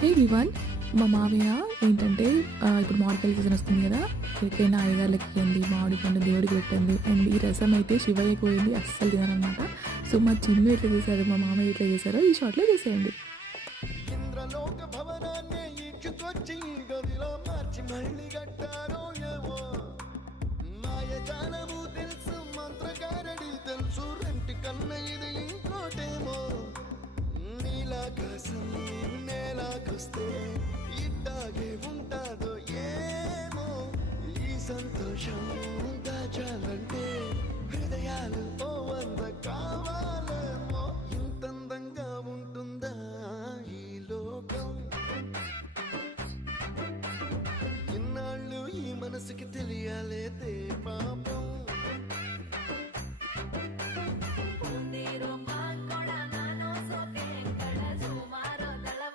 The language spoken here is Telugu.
హే వివన్, మా మావయ్య ఏంటంటే ఇప్పుడు మామిడికాయల సీజన్ వస్తుంది కదా, ఎక్కడైనా అయ్యగారులకి ఇవ్వండి, మామిడి పండు దేవుడికి పెట్టండి, అండ్ ఈ రసం అయితే శివయ్యకి పోయింది, అస్సలు తినరనమాట. సో మా చిన్ను ఎట్లా చేశారు, మా మామయ్య ఎట్లా చేశారో ఈ షార్ట్లో చేసేయండి. ఇంద్రలోక భవనాన్ని ఈడ్చుకొచ్చి ఈ గదిలో మార్చి మళ్ళీ కట్టారో ఏమో. మాయజాలము తెలుసు, మంత్రగారడి తెలుసు, రెంటి కన్న ఇది ఇంకోటేమో. నీలాకాశం నేలాకొస్తే ఇట్టాగే ఉంటాదో ఏమో. ఈ సంతోషం దాచాలంటే హృదయాలు ఓ వంద కావాలి.